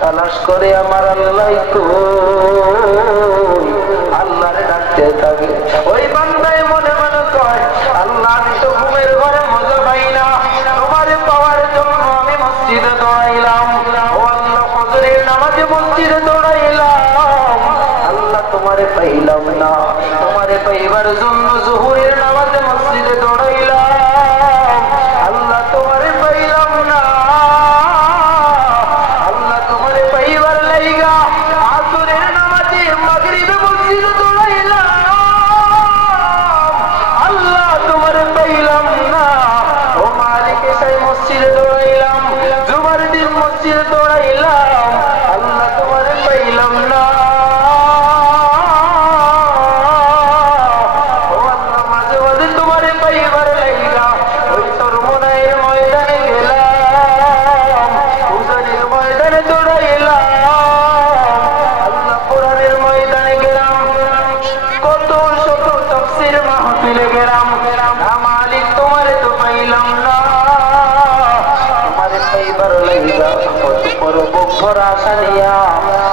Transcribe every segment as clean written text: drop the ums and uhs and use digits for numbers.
তালাশ করে আমার আল্লাহ কই, আল্লাহরে ডাকতে থাকে। ওই বান্দায় মনে মনে কয়, আল্লাহ আমি তো ঘুমের ঘরে মজা পাই না, তোমারে পাওয়ার জন্য আমি মসজিদে দৌড়াইলাম, ও আল্লাহ ফজরের নামাজে মসজিদে দৌড়াইলাম, আল্লাহ তোমারে পাইলাম না, তোমারে পাইবার জন্য জোহরের নামাজে মসজিদে দৌড়াইলাম, আল্লাহ তোমারে পাইলাম না, আল্লাহ তোমারে পাইবার লাইগা আসরের নামাজে মাগরিবে মসজিদে দৌড়াইলাম, আল্লাহ তোমারে পাইলাম না, ও মালিক এসাই মসজিদে দৌড়াইলাম, জুমার দিন মসজিদে দৌড়াইলাম, আল্লাহ তোমারে পাইলাম না, ও আল্লাহ মাঝে মাঝে তোমারে পাইবার লাইগা ওই সর্বনায়ের ময়দানে গেলাম, উজানের ময়দানে দৌড়াইলাম, আল্লাহ কোরআনের ময়দানে গেলাম, কত শত তাফসীর মাহফিলে গেলাম, মালিক তোমারে তো পাইলাম না, তোমারে পাইবার লাইগা কত বড় বুক ভরা আশা নিয়া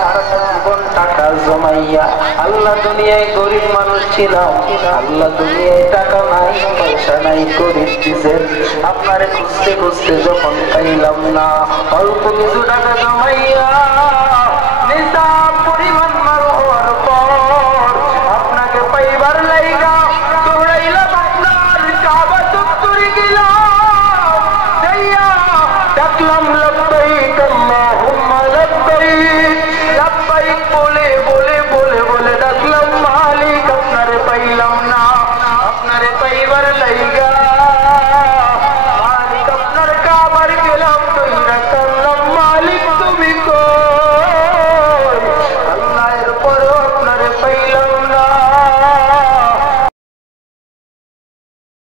সারাটা জীবন টাকা জমাইয়া, আল্লাহ দুনিয়ায় গরিব মানুষ ছিলাম, আল্লাহ দুনিয়ায় টাকা নাই পয়সা নাই গরিব দিছেন, আপনারে খুঁজতে খুঁজতে যখন পাইলাম না, অল্প কিছু টাকা জমাই